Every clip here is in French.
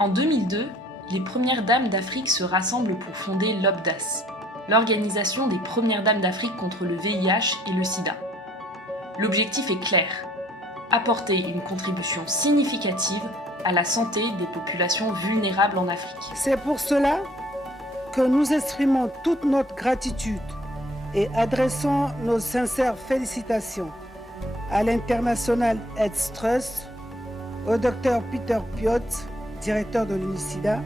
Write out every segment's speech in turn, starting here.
En 2002, les Premières Dames d'Afrique se rassemblent pour fonder l'OBDAS, l'Organisation des Premières Dames d'Afrique contre le VIH et le SIDA. L'objectif est clair, apporter une contribution significative à la santé des populations vulnérables en Afrique. C'est pour cela que nous exprimons toute notre gratitude et adressons nos sincères félicitations à l'International AIDS Trust, au Dr Peter Piot, directeur de l'UNICIDA,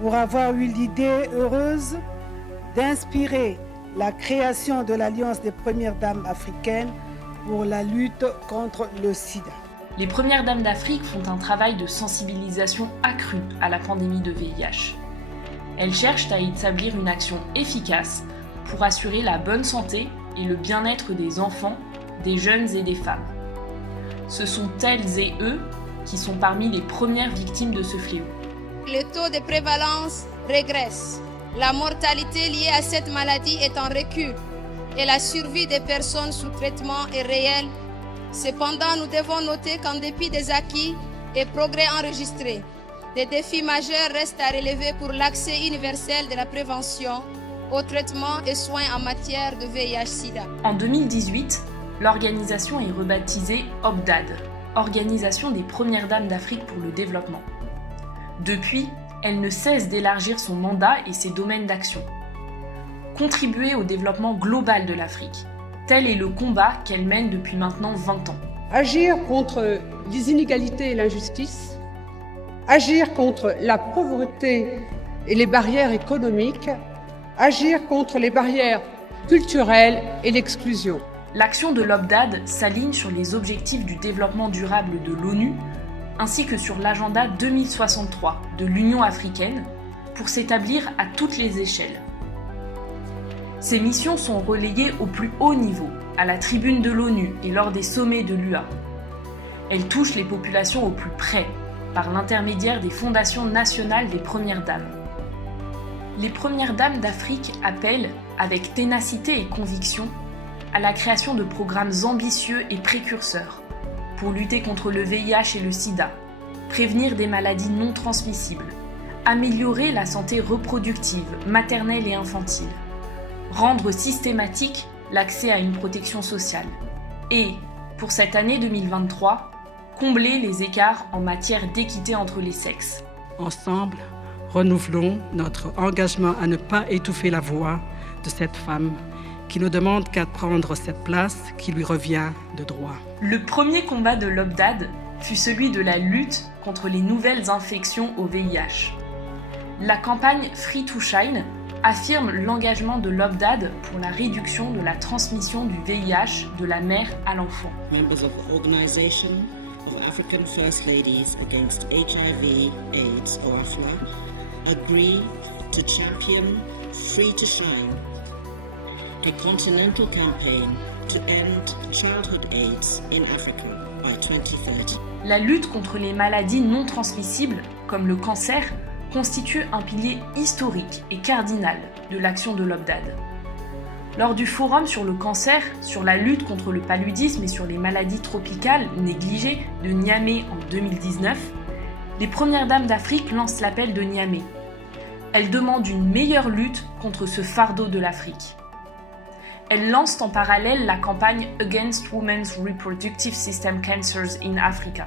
pour avoir eu l'idée heureuse d'inspirer la création de l'Alliance des Premières Dames africaines pour la lutte contre le sida. Les Premières Dames d'Afrique font un travail de sensibilisation accrue à la pandémie de VIH. Elles cherchent à établir une action efficace pour assurer la bonne santé et le bien-être des enfants, des jeunes et des femmes. Ce sont elles et eux qui sont parmi les premières victimes de ce fléau. Le taux de prévalence régresse. La mortalité liée à cette maladie est en recul et la survie des personnes sous traitement est réelle. Cependant, nous devons noter qu'en dépit des acquis et progrès enregistrés, des défis majeurs restent à relever pour l'accès universel de la prévention, au traitement et soins en matière de VIH-Sida. En 2018, l'organisation est rebaptisée OBDAD, Organisation des Premières Dames d'Afrique pour le développement. Depuis, elle ne cesse d'élargir son mandat et ses domaines d'action. Contribuer au développement global de l'Afrique, tel est le combat qu'elle mène depuis maintenant 20 ans. Agir contre les inégalités et l'injustice, agir contre la pauvreté et les barrières économiques, agir contre les barrières culturelles et l'exclusion. L'action de l'OBDAD s'aligne sur les objectifs du développement durable de l'ONU ainsi que sur l'agenda 2063 de l'Union africaine pour s'établir à toutes les échelles. Ces missions sont relayées au plus haut niveau, à la tribune de l'ONU et lors des sommets de l'UA. Elles touchent les populations au plus près, par l'intermédiaire des fondations nationales des Premières Dames. Les Premières Dames d'Afrique appellent, avec ténacité et conviction, à la création de programmes ambitieux et précurseurs pour lutter contre le VIH et le sida, prévenir des maladies non transmissibles, améliorer la santé reproductive, maternelle et infantile, rendre systématique l'accès à une protection sociale et, pour cette année 2023, combler les écarts en matière d'équité entre les sexes. Ensemble, renouvelons notre engagement à ne pas étouffer la voix de cette femme qui ne demande qu'à prendre cette place qui lui revient de droit. Le premier combat de l'OBDAD fut celui de la lutte contre les nouvelles infections au VIH. La campagne Free to Shine affirme l'engagement de l'OBDAD pour la réduction de la transmission du VIH de la mère à l'enfant. Members of the Organization of African First Ladies Against HIV/AIDS, OAFLA, agree to champion Free to Shine, a continental campaign to end childhood AIDS in Africa by 2030. La lutte contre les maladies non transmissibles, comme le cancer, constitue un pilier historique et cardinal de l'action de l'OBDAD. Lors du forum sur le cancer, sur la lutte contre le paludisme et sur les maladies tropicales négligées de Niamey en 2019, les Premières Dames d'Afrique lancent l'appel de Niamey. Elles demandent une meilleure lutte contre ce fardeau de l'Afrique. Elles lancent en parallèle la campagne Against Women's Reproductive System Cancers in Africa.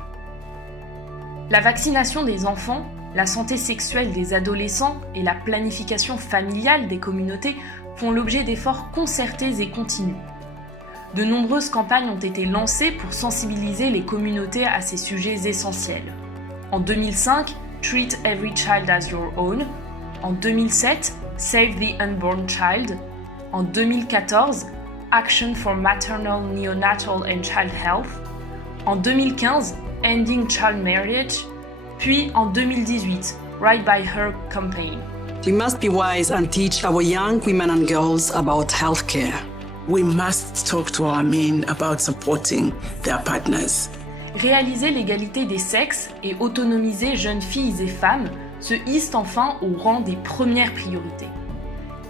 La vaccination des enfants, la santé sexuelle des adolescents et la planification familiale des communautés font l'objet d'efforts concertés et continus. De nombreuses campagnes ont été lancées pour sensibiliser les communautés à ces sujets essentiels. En 2005, Treat Every Child as Your Own. En 2007, Save the Unborn Child. En 2014, Action for Maternal, Neonatal and Child Health. En 2015, Ending Child Marriage. Puis en 2018, Right by Her Campaign. We must be wise and teach our young women and girls about healthcare. We must talk to our men about supporting their partners. Réaliser l'égalité des sexes et autonomiser jeunes filles et femmes se hissent enfin au rang des premières priorités.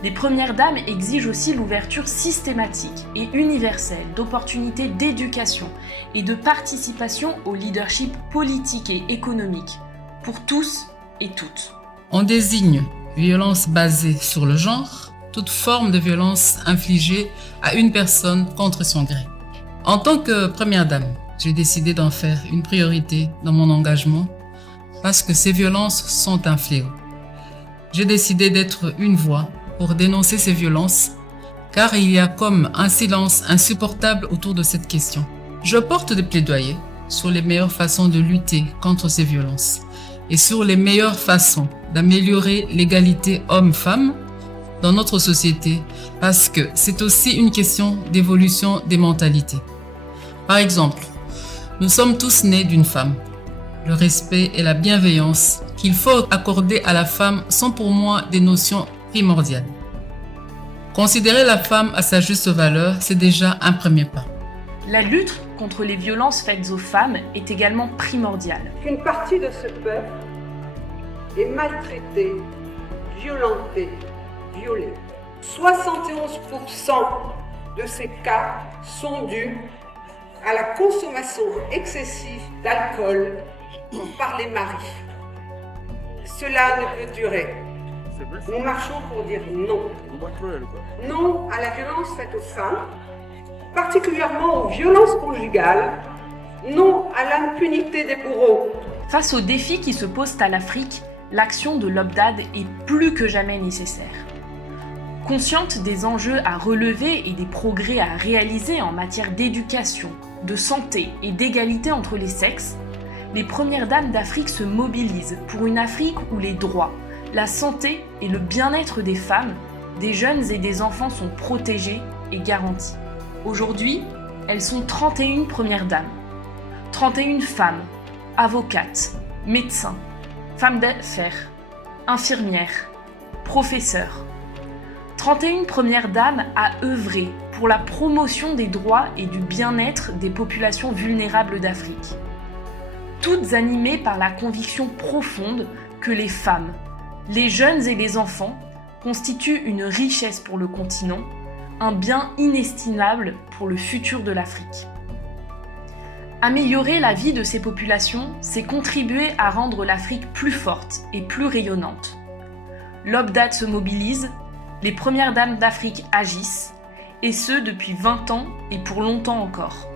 Les Premières Dames exigent aussi l'ouverture systématique et universelle d'opportunités d'éducation et de participation au leadership politique et économique pour tous et toutes. On désigne violence basée sur le genre, toute forme de violence infligée à une personne contre son gré. En tant que première dame, j'ai décidé d'en faire une priorité dans mon engagement parce que ces violences sont un fléau. J'ai décidé d'être une voix pour dénoncer ces violences car il y a comme un silence insupportable autour de cette question. Je porte des plaidoyers sur les meilleures façons de lutter contre ces violences et sur les meilleures façons d'améliorer l'égalité homme-femme dans notre société parce que c'est aussi une question d'évolution des mentalités. Par exemple, nous sommes tous nés d'une femme. Le respect et la bienveillance qu'il faut accorder à la femme sont pour moi des notions primordiales. Considérer la femme à sa juste valeur, c'est déjà un premier pas. La lutte contre les violences faites aux femmes est également primordiale. Qu'une partie de ce peuple est maltraitée, violentée, violée. 71% de ces cas sont dus à la consommation excessive d'alcool par les maris. Cela ne peut durer. Nous marchons pour dire non. Non à la violence faite aux femmes, particulièrement aux violences conjugales. Non à l'impunité des bourreaux. Face aux défis qui se posent à l'Afrique, l'action de l'OBDAD est plus que jamais nécessaire. Consciente des enjeux à relever et des progrès à réaliser en matière d'éducation, de santé et d'égalité entre les sexes, les premières dames d'Afrique se mobilisent pour une Afrique où les droits, la santé et le bien-être des femmes, des jeunes et des enfants sont protégés et garantis. Aujourd'hui, elles sont 31 premières dames. 31 femmes, avocates, médecins, femmes d'affaires, infirmières, professeurs. 31 premières dames à œuvrer pour la promotion des droits et du bien-être des populations vulnérables d'Afrique. Toutes animées par la conviction profonde que les femmes, les jeunes et les enfants constituent une richesse pour le continent, un bien inestimable pour le futur de l'Afrique. Améliorer la vie de ces populations, c'est contribuer à rendre l'Afrique plus forte et plus rayonnante. L'OBDAD se mobilise, les premières dames d'Afrique agissent, et ce depuis 20 ans et pour longtemps encore.